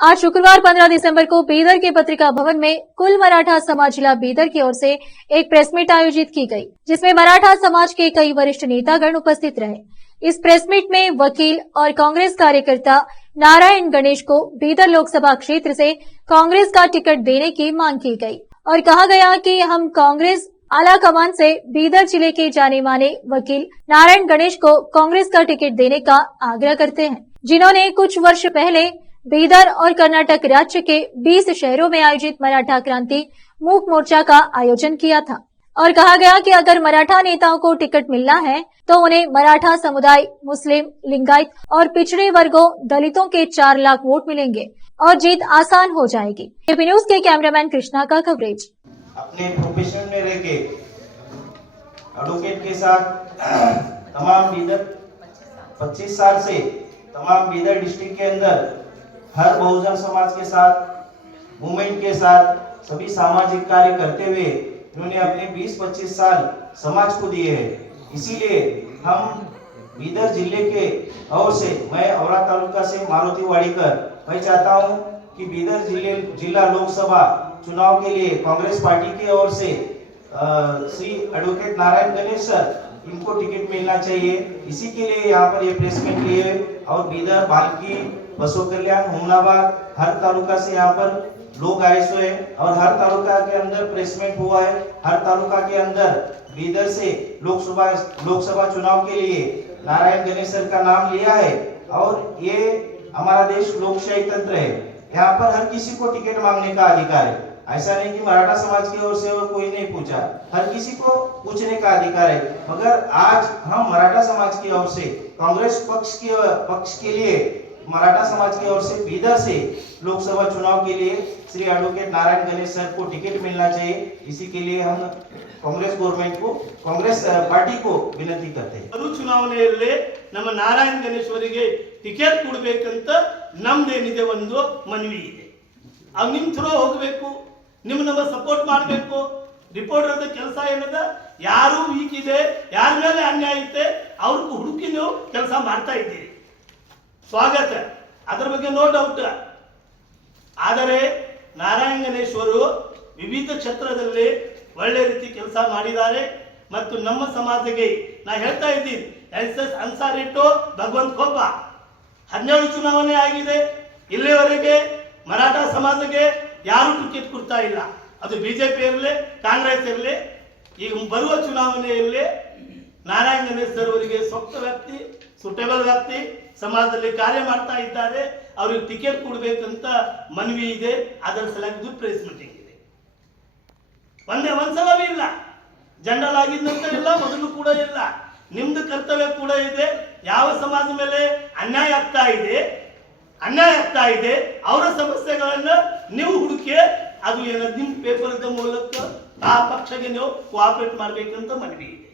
आज शुक्रवार 15 दिसंबर को बीदर के पत्रिका भवन में कुल मराठा समाज जिला बीदर की ओर से एक प्रेस मीट आयोजित की गई, जिसमें मराठा समाज के कई वरिष्ठ नेतागण उपस्थित रहे। इस प्रेस मीट में वकील और कांग्रेस कार्यकर्ता नारायण गणेश को बीदर लोकसभा क्षेत्र से कांग्रेस का टिकट देने की मांग की गई और कहा गया कि हम कांग्रेस आला कमान से बीदर जिले के जाने माने वकील नारायण गणेश को कांग्रेस का टिकट देने का आग्रह करते हैं, जिन्होंने कुछ वर्ष पहले बीदर और कर्नाटक राज्य के 20 शहरों में आयोजित मराठा क्रांति मूक मोर्चा का आयोजन किया था और कहा गया कि अगर मराठा नेताओं को टिकट मिलना है तो उन्हें मराठा समुदाय, मुस्लिम, लिंगायत और पिछड़े वर्गों दलितों के 4 लाख वोट मिलेंगे और जीत आसान हो जाएगी। एपी न्यूज के कैमरामैन कृष्णा का कवरेज। अपने प्रोफेशन में रह के एडवोकेट के साथ तमाम बीदर 25 साल से तमाम बीदर डिस्ट्रिक्ट के अंदर हर बहुजन समाज के साथ, मूवमेंट के साथ सभी सामाजिक कार्य करते हुए इन्होंने अपने 20-25 साल समाज को दिए हैं। इसीलिए हम बीदर जिले के ओर से, मैं औरा तालुका से मारुति वाड़ीकर, मैं चाहता हूं कि बीदर जिला लोकसभा चुनाव के लिए कांग्रेस पार्टी की ओर से श्री एडवोकेट नारायण गणेश सर, इनको टिकट मिलना चाहिए। इसी के लिए यहाँ पर ये प्रेस मीट लिए और बीदर, बाल्की, बसो कल्याण, हुमनाबाद, हर तालुका से यहाँ पर लोग आए हुए और हर तालुका के अंदर प्रेस मीट हुआ है। हर तालुका के अंदर बीदर से लोकसभा चुनाव के लिए नारायण गणेश सर का नाम लिया है और ये हमारा देश लोकशाही तंत्र है। यहाँ पर हर किसी को टिकट मांगने का अधिकार है। ऐसा नहीं कि मराठा समाज की ओर से कोई नहीं पूछा, हर किसी को पूछने का अधिकार है। मगर आज हम मराठा समाज की ओर से कांग्रेस पक्ष के लिए मराठा समाज की ओर से बीदर से लोकसभा चुनाव के लिए श्री एडवोकेट नारायण गणेश सर को टिकट मिलना चाहिए। इसी के लिए हम कांग्रेस पार्टी को विनती करते हैं। ಚುನಾವಣೆಯಲ್ಲಿ ನಮ್ಮ ನಾರಾಯಣ ಗಣೇಶ್ ಅವರಿಗೆ ಟಿಕೆಟ್ ಕೊಡಬೇಕಂತ ನಮ್ದೇನಿದೆ ಒಂದು ಮನವಿ ಇದೆ. ಅವ್ ನಿಮ್ ಥ್ರೂ ಹೋಗಬೇಕು, ನಮ್ಮ ಸಪೋರ್ಟ್ ಮಾಡಬೇಕು. ರಿಪೋರ್ಟರ್ ಕೆಲಸ ಏನದ, ಯಾರು ವೀಕ್ ಇದೆ, ಯಾರ ಮೇಲೆ ಅನ್ಯಾಯ ಐತೆ ಅವ್ರಿಗೆ ಹುಡುಕಿ ನೀವು ಕೆಲಸ ಮಾಡ್ತಾ ಇದ್ದೀರಿ, ಸ್ವಾಗತ, ಅದರ ಬಗ್ಗೆ ನೋ ಡೌಟ್. ಆದರೆ ನಾರಾಯಣ ಗಣೇಶ್ವರು ವಿವಿಧ ಕ್ಷೇತ್ರದಲ್ಲಿ ಒಳ್ಳೆ ರೀತಿ ಕೆಲಸ ಮಾಡಿದ್ದಾರೆ ಮತ್ತು ನಮ್ಮ ಸಮಾಜಕ್ಕೆ ನಾ ಹೇಳ್ತಾ ಇದ್ದೀನಿ, SS ಅನ್ಸಾರಿ ಟು ಭಗವಂತ ಕೊಬ್ಬ 17 ಚುನಾವಣೆ ಆಗಿದೆ, ಇಲ್ಲಿವರೆಗೆ ಮರಾಠಾ ಸಮಾಜಕ್ಕೆ ಯಾರು ಟಿಕೆಟ್ ಕೊಡ್ತಾ ಇಲ್ಲ. ಅದು ಬಿಜೆಪಿ ಇರಲಿ, ಕಾಂಗ್ರೆಸ್ ಇರಲಿ. ಈಗ ಬರುವ ಚುನಾವಣೆಯಲ್ಲಿ ನಾರಾಯಣ ಗಣೇಶ್ ಸರ್ ಅವರಿಗೆ ಸೂಕ್ತ ವ್ಯಕ್ತಿ, ಸೂಟೇಬಲ್ ವ್ಯಕ್ತಿ, ಸಮಾಜದಲ್ಲಿ ಕಾರ್ಯ ಮಾಡ್ತಾ ಇದ್ದಾರೆ, ಅವರಿಗೆ ಟಿಕೆಟ್ ಕೊಡಬೇಕಂತ ಮನವಿ ಇದೆ. ಅದರ ಸಲುವಾಗಿ ಪ್ರೆಸ್ ಮೀಟಿಂಗ್ ಇದೆ. ಒಂದ್ಸಲವೂ ಇಲ್ಲ, ಜನರಲ್ ಆಗಿದ ನಂತರ ಇಲ್ಲ, ಮೊದಲು ಕೂಡ ಇಲ್ಲ. ನಿಮ್ದು ಕರ್ತವ್ಯ ಕೂಡ ಇದೆ. ಯಾವ ಸಮಾಜ ಮೇಲೆ ಅನ್ಯಾಯ ಆಗ್ತಾ ಇದೆ ಅವರ ಸಮಸ್ಯೆಗಳನ್ನ ನೀವು ಹುಡುಕಿ ಅದು ನಿಮ್ಮ ಪೇಪರ್ ಮೂಲಕ ಆ ಪಕ್ಷಕ್ಕೆ ನೀವು ಕೋಆಪರೇಟ್ ಮಾಡಬೇಕಂತ ಮನವಿ ಇದೆ.